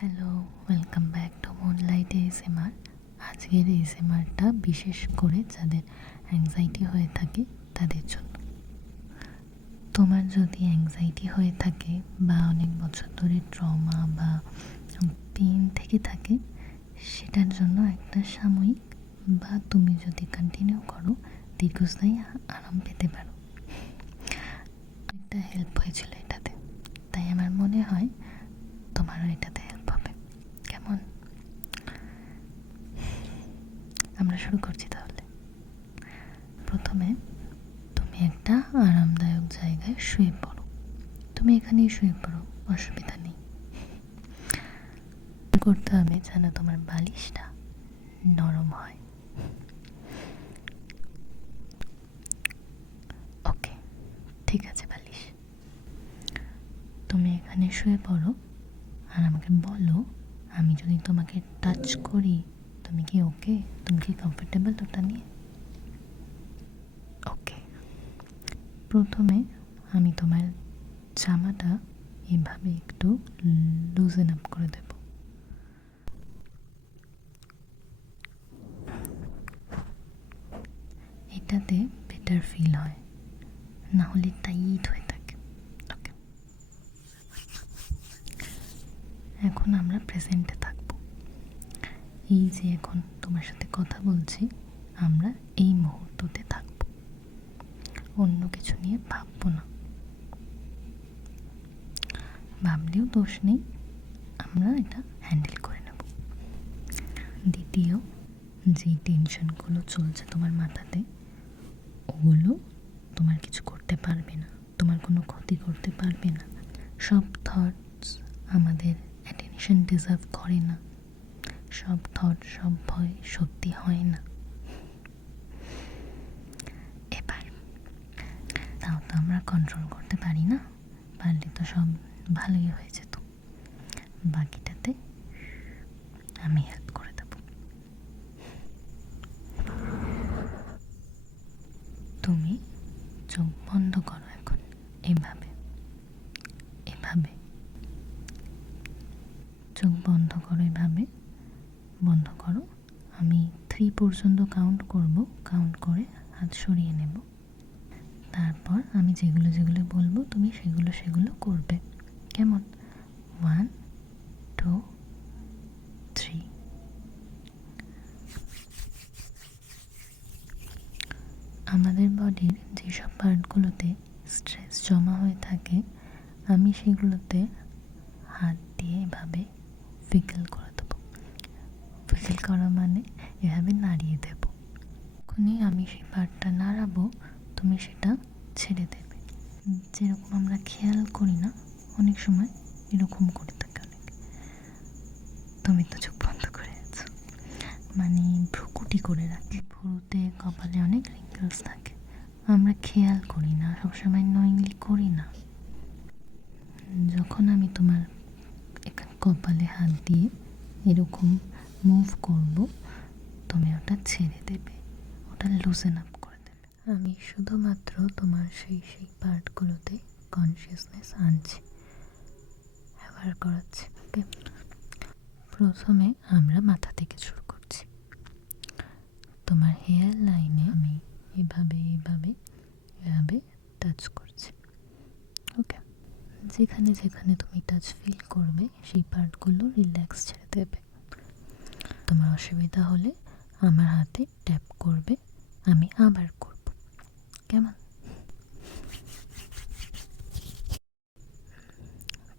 Hello, welcome back to moonlight ASMR. আজকের এএসএমআরটা বিশেষ করে যাদের অ্যাংজাইটি হয়ে থাকে তাদের জন্য। তোমার যদি অ্যাংজাইটি হয়ে থাকে বা অনেক বছর ধরে ট্রমা বা পেন থেকে থাকে, সেটার জন্য একটা সাময়িক বা তুমি যদি কন্টিনিউ করো দীর্ঘস্থায়ী আরাম পেতে পারো। একটা হেল্প হয়েছিল এটাতে, তাই আমার মনে হয় তোমারও এটাতে হেল্প হবে। কেমন? আমরা শুরু করছি তাহলে। প্রথমে তুমি একটা আরামদায়ক জায়গায় শুয়ে পড়ো। তুমি এখানেই শুয়ে পড়ো, অসুবিধা নেই। করতে হবে যেন তোমার বালিশটা নরম হয়। ওকে, ঠিক আছে বালিশ। তুমি এখানে শুয়ে পড়ো আর আমাকে বলো, আমি যদি তোমাকে টাচ করি তুমি কি ওকে? তুমি কি কমফোর্টেবল ওটা নিয়ে? ওকে, প্রথমে আমি তোমার জামাটা এভাবে একটু লুজেন আপ করে দেব। এটাতে বেটার ফিল হয়, না হলে টাইট হয়ে থাকে। ওকে, এখন আমরা প্রেজেন্টে থাকবো। এই যে এখন তোমার সাথে কথা বলছি, আমরা এই মুহূর্ততে থাকবো, অন্য কিছু নিয়ে ভাববো না। ভাবলেও দোষ নেই, আমরা এটা হ্যান্ডেল করে নেব। দ্বিতীয়, যে টেনশনগুলো চলছে তোমার মাথাতে, ওগুলো তোমার কিছু করতে পারবে না, তোমার কোনো ক্ষতি করতে পারবে না। সব থটস আমাদের অ্যাটেনশন ডিজার্ভ করে না, সব থট, সব ভয় সত্যি হয় না। এবার তাও তো আমরা কন্ট্রোল করতে পারি না, পারলে তো সব ভালোই হয়ে যেত। বাকিটাতে আমি হেল্প করে দেব। তুমি চোখ বন্ধ করো এখন, এভাবে এভাবে চোখ বন্ধ করো, এভাবে বন্ধ করো। আমি 3 পর্যন্ত কাউন্ট করব, কাউন্ট করে হাত সরিয়ে নেব। তারপর আমি যেগুলো যেগুলো বলবো তুমি সেগুলো করবে, কেমন? 1 2 3। আমাদের বডির যেসব পার্টগুলোতে স্ট্রেস জমা হয়ে থাকে, আমি সেগুলোতে হাত দিয়ে এভাবে ফিকেল করে দেবো। ফিকেল করা মানে এভাবে নাড়িয়ে দেব। যখনই আমি সেই পার্টটা নাড়াবো তুমি সেটা ছেড়ে দেবে। যেরকম আমরা খেয়াল করি না, অনেক সময় এরকম করে থাকে অনেক। তুমি তো চোখ বন্ধ করে আছো, মানে ভ্রুকুটি করে রাখি। ভ্রুতে কপালে অনেক রিঙ্কেলস থাকে, আমরা খেয়াল করি না, সবসময় নয়িংলি করি না। যখন আমি তোমার কপালে হাত দিয়ে এরকম মুভ করব, তুমি ওটা ছেড়ে দেবে, ওটা লুজেন আপ করে দেবে। আমি শুধুমাত্র তোমার সেই পার্টগুলোতে কনসিয়াসনেস আনছি, ব্যবহার করাচ্ছি। ওকে, প্রথমে আমরা মাথা থেকে শুরু করছি। তোমার হেয়ার লাইনে আমি এভাবে এভাবে এভাবে টাচ করছি। ওকে, যেখানে যেখানে তুমি টাচ ফিল করবে সেই পার্টগুলো রিল্যাক্স ছেড়ে দেবে। তোমার অসুবিধা হলে আমার হাতে ট্যাপ করবে, আমি আবার করব, কেমন?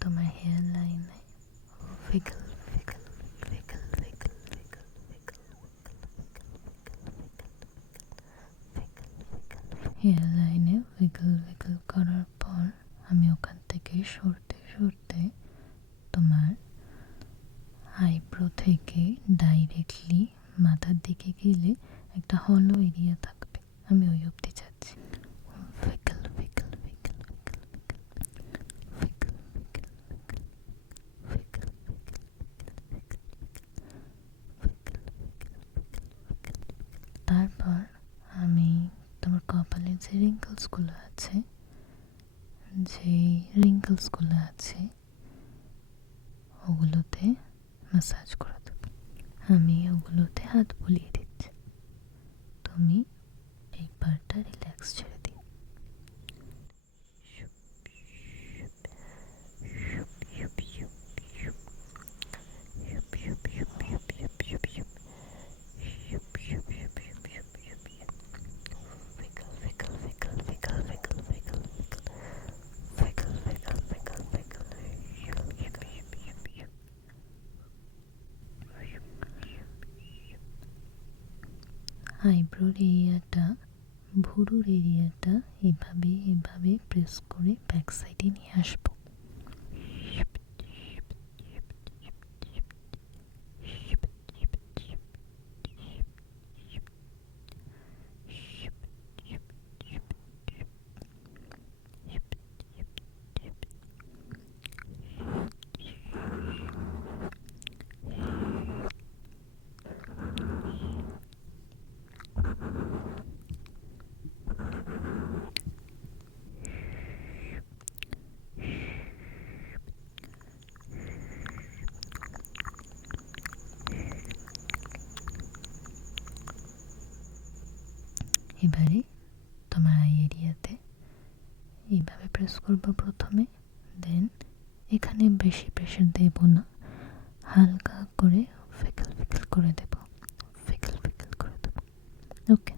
তোমার হেয়ার লাইনে fickle fickle fickle fickle fickle fickle hair লাইনে উইগল উইগল করার পর আমি ওখান থেকে সরতে সরতে তোমার আইব্রো থেকে ডাইরেক্টলি মাথার দিকে গেলে একটা হলো এরিয়া থাকবে, আমি ওই অবধি যাচ্ছি। Fickle fickle fickle fickle fickle fickle তারপর আমি তোমার কপালের যে রিঙ্কলসগুলো আছে ওগুলোতে মাসাজ করে দেবো। আমি ওগুলোতে হাত বুলিয়ে দিচ্ছি, তুমি এই পার্টটা রিল্যাক্স ছেড়ে দিও। আইব্রোর এরিয়াটা, ভুরুর এরিয়াটা এভাবে প্রেস করে ব্যাক সাইডে নিয়ে আসবো। এবারে তোমার আই এরিয়াতে এইভাবে প্রেস করবো প্রথমে, দেন এখানে বেশি প্রেশার দেব না, হালকা করে ফিকল ফিকল করে দেব, ফিকল ফিকল করে দেব। ওকে,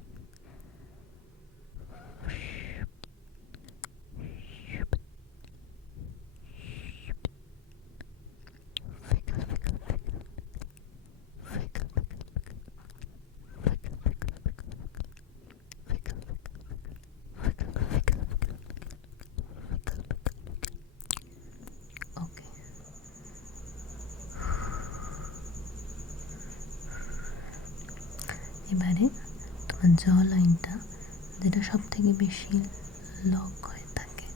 এবারে তোমার জ লাইনটা, যেটা সব থেকে বেশি লক হয়ে থাকে,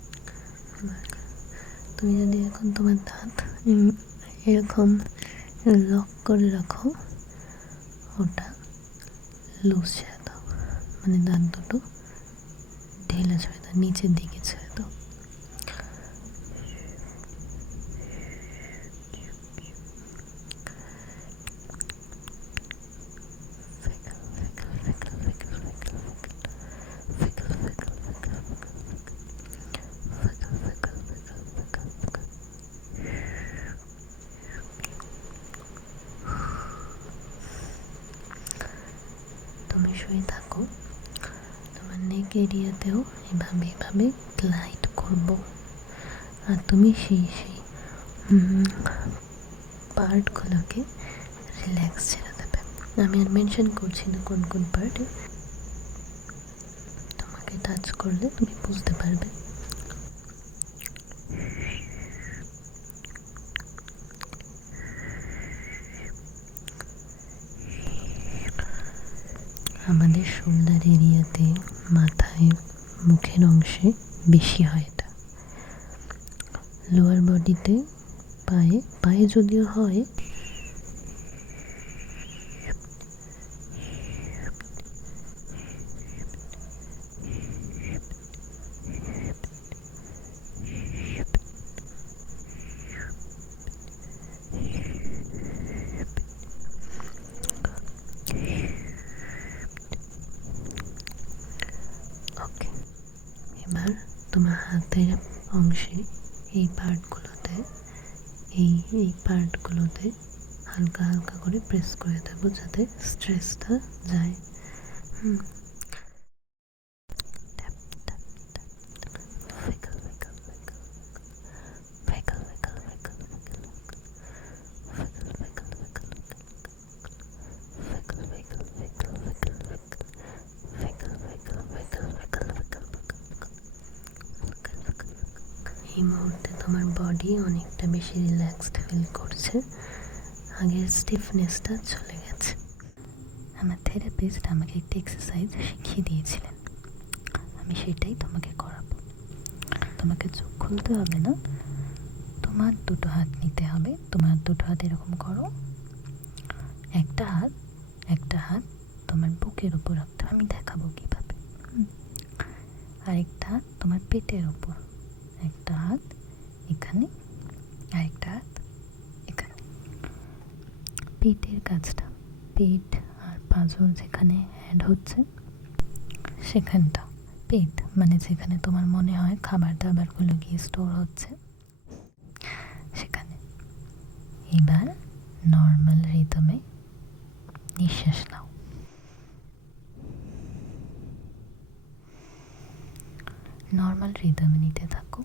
তুমি যদি এখন তোমার দাঁত এরকম লক করে রাখো, ওটা লুজ ছেড়ে দাও, মানে দাঁত দুটো ঢেলে ছেড়ে দাও, নিচের দিকে ছেড়ে দাও। তুমি শুয়ে থাকো, তোমার নেক এরিয়াতেও এভাবে গ্লাইড করবো, আর তুমি সেই পার্টগুলোকে রিল্যাক্স ছেড়ে দেবে। আমি আর মেনশন করছি না কোন কোন পার্টে, তোমাকে টাচ করলে তুমি বুঝতে পারবে। আমাদের শোল্ডার এরিয়াতে, মাথায়, মুখের অংশে বেশি হয় এটা। লোয়ার বডিতে, পায়ে যদিও হয়, ওকে। এবার তোমার হাতের অংশে এই পার্টগুলোতে হালকা হালকা করে প্রেস করে দেবো, যাতে স্ট্রেসটা যায়। এই মুহূর্তে তোমার বডি অনেকটা বেশি রিল্যাক্সড ফিল করছে, আগের স্টিফনেসটা চলে গেছে। আমার থেরাপিস্ট আমাকে একটা এক্সারসাইজ শিখিয়ে দিয়েছিলেন, আমি সেটাই তোমাকে করাবো। তোমাকে চোখ খুলতে হবে না, তোমার দুটো হাত নিতে হবে, তোমার দুটো হাত এরকম করো, একটা হাত তোমার বুকের উপর রাখতে হবে, আমি দেখাবো কীভাবে। আরেকটা হাত তোমার পেটের উপর, একটা হাত এখানে, আরেকটা হাত এখানে। পেটের কাজটা, পেট আর পাঁজর যেখানে অ্যাড হচ্ছে সেখানটা, পেট মানে যেখানে তোমার মনে হয় খাবার দাবারগুলো গিয়ে স্টোর হচ্ছে সেখানে। এবার নর্মাল রিদমে নিঃশ্বাস নাও। নর্মাল রিদমে নিতে থাকো।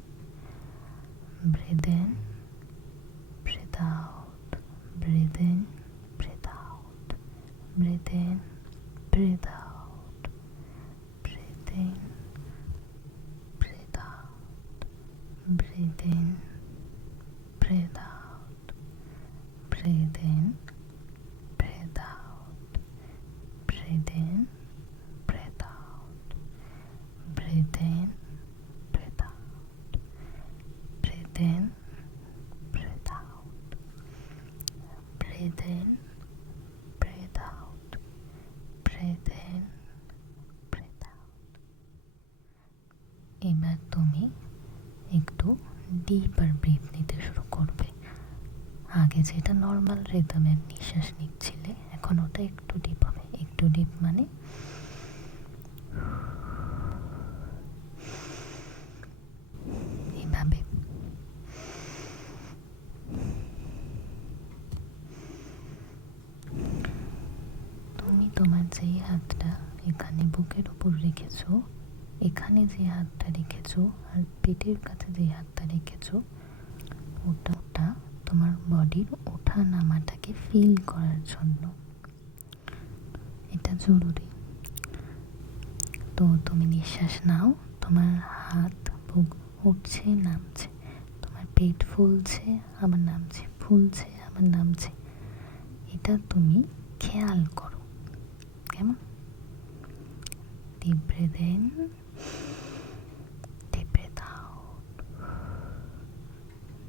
Breathe in, breathe out, breathe in, breathe out, breathe in, breathe out, breathe in, breathe out, breathe in, breathe out, breathe in, breathe out, breathe in, breathe out, breathe in, breathe out, breathe in, breathe out, breathe in, breathe out, breathe in, breathe out. এবার তুমি একটু ডিপার breathe নিতে শুরু করবে। আগে যেটা normal রিদমের নিঃশ্বাস নিচ্ছিলে, এখন ওটা একটু ডিপ হবে। একটু ডিপ মানে এভাবে। তুমি তোমার যেই হাতটা এখানে বুকের উপর রেখেছো, এখানে যে হাতটা রেখেছো আর পেটের কাছে যে হাতটা রেখেছো, ওটা তোমার বডির ওঠা নামাটাকে ফিল করার জন্য, এটা জরুরি। তো তুমি নিঃশ্বাস নাও, তোমার হাত বুক উঠছে নামছে, তোমার পেট ফুলছে আবার নামছে, ফুলছে আবার নামছে, এটা তুমি খেয়াল করো। কেমন? Deep breathe in, deep breathe out,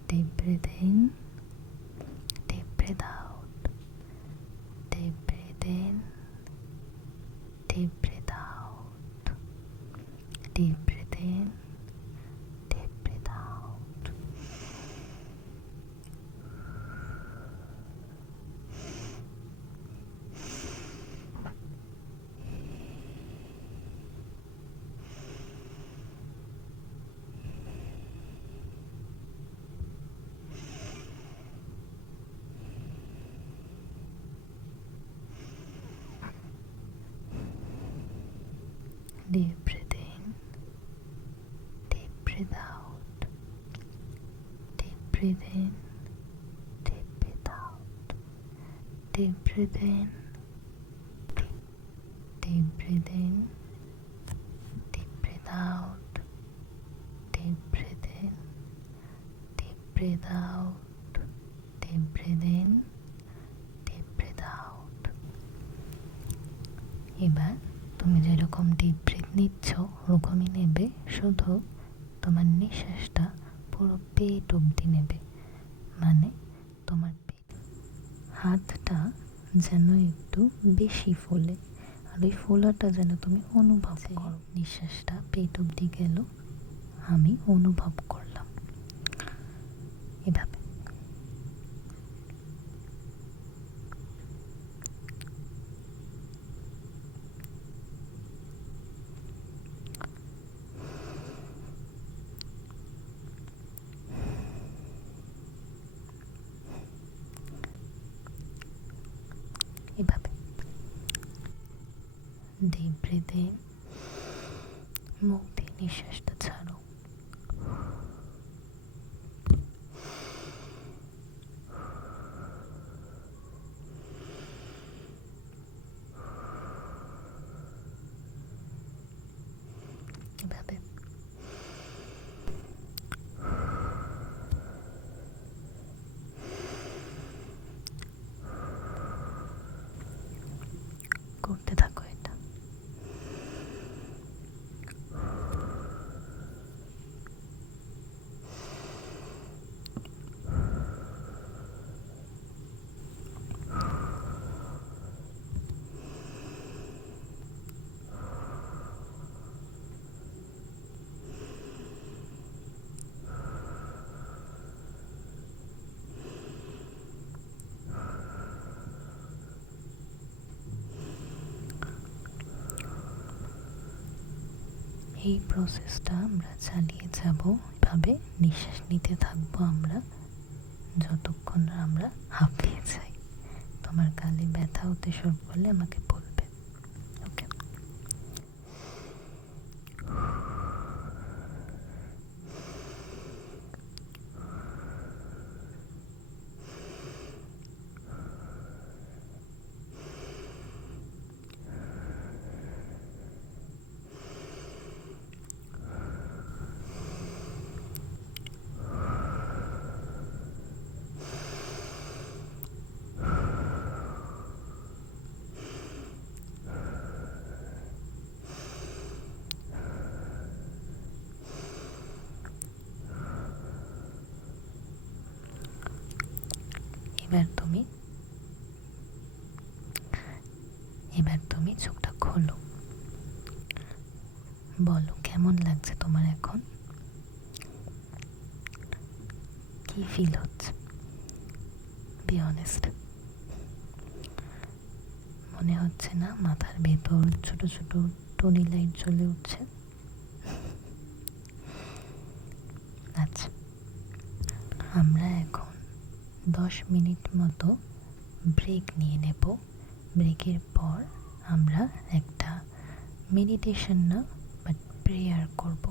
deep breathe in, deep breathe out, deep breathe in, deep breathe out, deep breathe in, deep breathe out. Deep breath in, deep breath out, deep breath in, deep breath out, deep breath in, deep breath in, deep breath out, deep breath in, deep breath out, deep breath in, deep breath out. এবার তুমি যেরকম deep breathe নিচ্ছ ওরকমই নেবে, শুধু তোমার নিঃশ্বাসটা পুরো পেট অবধি নেবে, মানে তোমার পেট, হাতটা যেন একটু বেশি ফোলে, আর ওই ফোলাটা যেন তুমি অনুভব করো। নিঃশ্বাসটা পেট অবধি গেল, আমি অনুভব করলাম, এভাবে। এভাবে ডিপ ব্রিথ ইন, মুখ দিয়ে নিঃশ্বাসটা ছাড়ো, এভাবে। করতে থাকো এটা। এই প্রসেসটা আমরা চালিয়ে যাব। এভাবে নিঃশ্বাস নিতে থাকবো আমরা যতক্ষণ না আমরা হাঁপিয়ে যাই। তোমার গালে ব্যথা হতে শুরু করলে আমাকে বলবে, ওকে? এবার তুমি চোখটা খোলো। বলো কেমন লাগছে তোমার এখন, কি ফিল হচ্ছে? Be honest. মনে হচ্ছে না মাথার ভেতর ছোট ছোট টনি লাইট জ্বলে উঠছে? আচ্ছা, আমরা এখন 10 মিনিট মতো ব্রেক নিয়ে নেব। ব্রেকের পর আমরা একটা মেডিটেশন না বাট প্রেয়ার করব,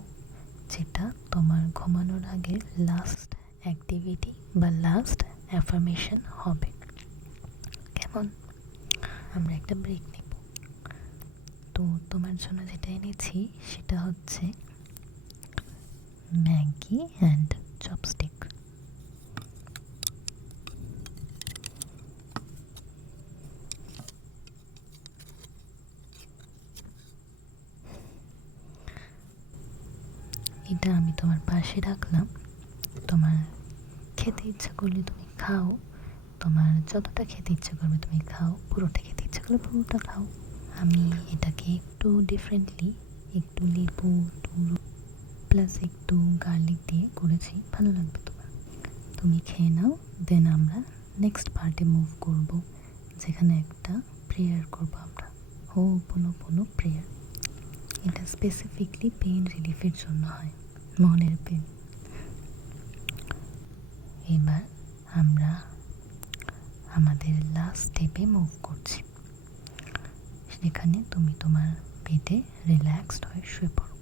যেটা তোমার ঘুমানোর আগে লাস্ট অ্যাক্টিভিটি বা লাস্ট অ্যাফার্মেশন হবে। কেমন? আমরা একটা ব্রেক নেব। তো তোমার জন্য যেটা এনেছি সেটা হচ্ছে ম্যাগি অ্যান্ড চপস্টিক। এটা আমি তোমার পাশে রাখলাম। তোমার খেতে ইচ্ছা করলে তুমি খাও, তোমার যতটা খেতে ইচ্ছা করবে তুমি খাও, পুরোটা খেতে ইচ্ছা করলে পুরোটা খাও। আমি এটাকে একটু ডিফারেন্টলি, একটু লেবু প্লাস একটু গার্লিক দিয়ে করেছি, ভালো লাগবে তোমার। তুমি খেয়ে নাও, দেন আমরা নেক্সট পার্টে মুভ করব, যেখানে একটা প্রেয়ার করব আমরা, হো'পোনোপোনো প্রেয়ার। এটা স্পেসিফিকলি পেইন রিলিফের জন্য হয়, মনের পেন। এবার আমরা আমাদের লাস্ট স্টেপে মুভ করছি। সেখানে তুমি তোমার বেডে রিল্যাক্সড হয়ে শুয়ে পড়ো।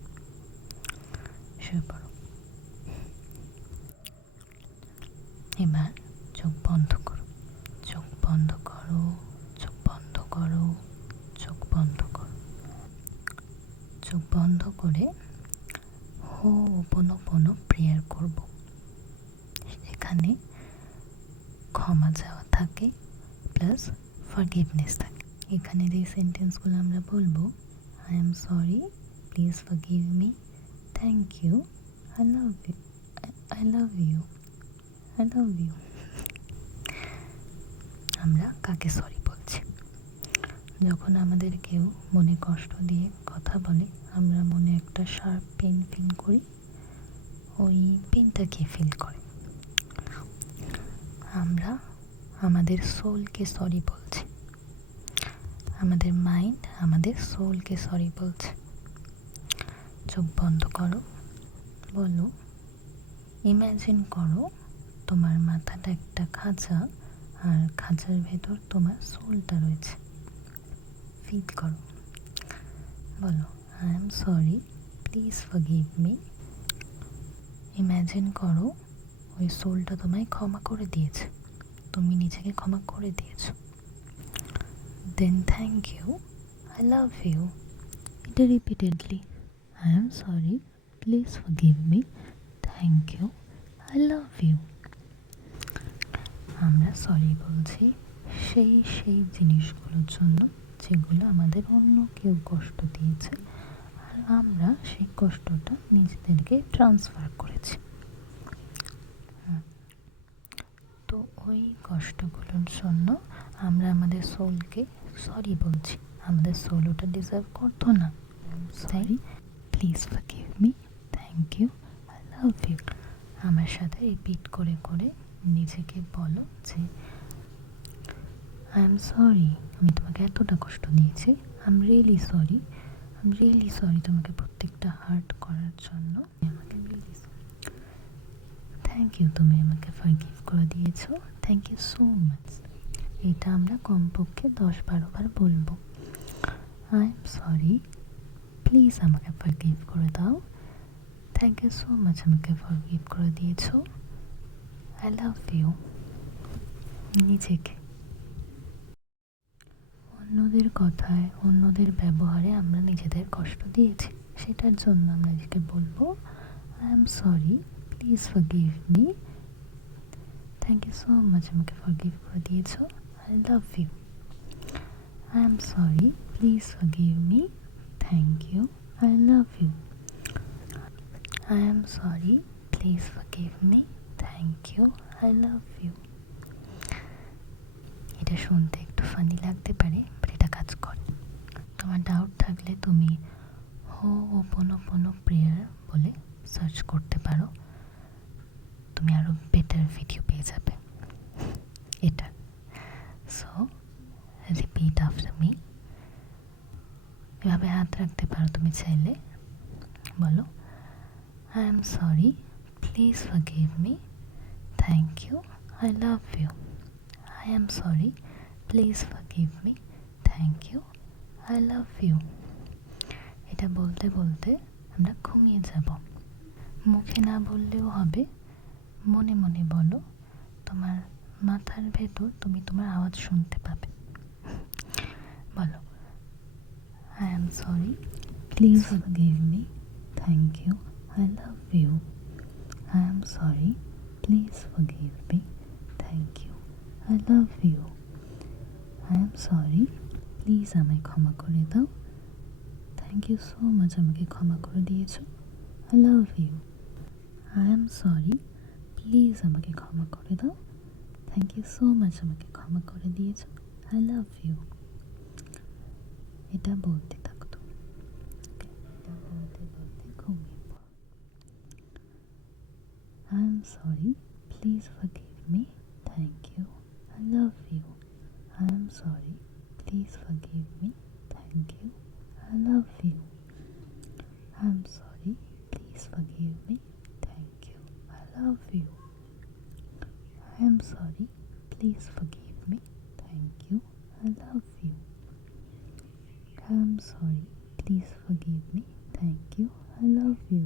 এবার চোখ বন্ধ করো, চোখ বন্ধ করো, চোখ বন্ধ করো, চোখ বন্ধ করো। চোখ বন্ধ করে হো'পোনোপোনো প্রেয়ার করব। এখানে ক্ষমা চাওয়া থাকে প্লাস ফরগিভনেস থাকে। এখানে যে সেন্টেন্সগুলো আমরা বলবো, I am sorry, please forgive me, thank you, I love you, I love you, I love you. আমরা কাকে সরি বলছি? যখন আমাদের কেউ মনে কষ্ট দিয়ে কথা বলে, আমরা মনে একটা শার্প পেন ফিল করি, ওই পেনটাকে ফিল করে। আমরা আমাদের সোলকে সরি বলছি, আমাদের মাইন্ড আমাদের সোলকে সরি বলছে। চোখ বন্ধ করো, বলো, ইম্যাজিন করো তোমার মাথাটা একটা খাঁচা, আর খাঁচার ভেতর তোমার সোলটা রয়েছে। ফিল করো, বলো, I am sorry, please forgive me. Imagine করো ওই সোলটা তোমায় ক্ষমা করে দিয়েছে, তুমি নিজেকে ক্ষমা করে দিয়েছো। Then thank you, I love you. এটা repeatedly, I am sorry, please forgive me, thank you, I love you. আমরা সরি বলছি সেই জিনিসগুলোর জন্য যেগুলো আমাদের অন্য কেউ কষ্ট দিয়েছে, আর আমরা সেই কষ্টটা নিজেদেরকে ট্রান্সফার করেছি। তো ওই কষ্টগুলোর জন্য আমরা আমাদের সোলকে সরি বলছি। আমাদের সোল ওটা ডিজার্ভ করতো না, তাই please forgive me, thank you, I love you. আমার সাথে রিপিট করে করে নিজেকে বলো যে আই এম সরি, আমি তোমাকে এতটা কষ্ট দিয়েছি, I am really sorry, I am really sorry তোমাকে প্রত্যেকটা হার্ট করার জন্য। আমাকে রিয়েলি থ্যাংক ইউ, তুমি আমাকে ফরগিভ করে দিয়েছো, থ্যাংক ইউ সো মাচ। এটা আমরা কমপক্ষে 10-12 বার বলবো। আই এম সরি, প্লিজ আমাকে ফরগিভ করে দাও, থ্যাংক ইউ সো মাচ আমাকে ফরগিভ করে দিয়েছো, আই লাভ ইউ। নিজেকে অন্যদের কথায়, অন্যদের ব্যবহারে আমরা নিজেদের কষ্ট দিয়েছি, সেটার জন্য আমরা নিজেকে বলবো I am sorry, please forgive me, thank you so much আমাকে ফরগিভ করে দিয়েছো, I love you. I am sorry, please forgive me, thank you, I love you. I am sorry, please forgive me, thank you, I love you. এটা শুনতে একটু funny লাগতে পারে, but এটা কাজ করে। তোমার ডাউট থাকলে তুমি হো'ওপনোপনো প্রেয়ার বলে সার্চ করতে পারো, তুমি আরও বেটার ভিডিও পেয়ে যাবে এটা। সো রিপিট আফটার মি, এভাবে হাত রাখতে পারো তুমি চাইলে। বলো I am sorry, please forgive me, thank you, I love you. I am sorry, please forgive me, thank you, I love you. এটা বলতে বলতে আমরা ঘুমিয়ে যাব। মুখে না বললেও হবে, মনে মনে বলো, তোমার মাথার ভেতর তুমি তোমার আওয়াজ শুনতে পাবে। বলো I am sorry, please forgive me, thank you, I love you. I am sorry, please forgive me, thank you, I love you. I am sorry, please আমায় ক্ষমা করে দাও, থ্যাংক ইউ সো মাচ আমাকে ক্ষমা করে দিয়েছো, I love you. I am sorry, please আমাকে ক্ষমা করে দাও, থ্যাংক ইউ সো মাচ আমাকে ক্ষমা করে দিয়েছো, আই লাভ ইউ। এটা বলতে থাকো তুমি, এটা বলতে বলতে ঘুমিয়ে পড়ো। I am sorry, please forgive me, thank you, I love you. I am sorry, please forgive me, thank you, I love you. I am sorry, please forgive me, thank you, I love you. I am sorry, please forgive me, thank you, I love you. I am sorry, please forgive me, thank you, I love you.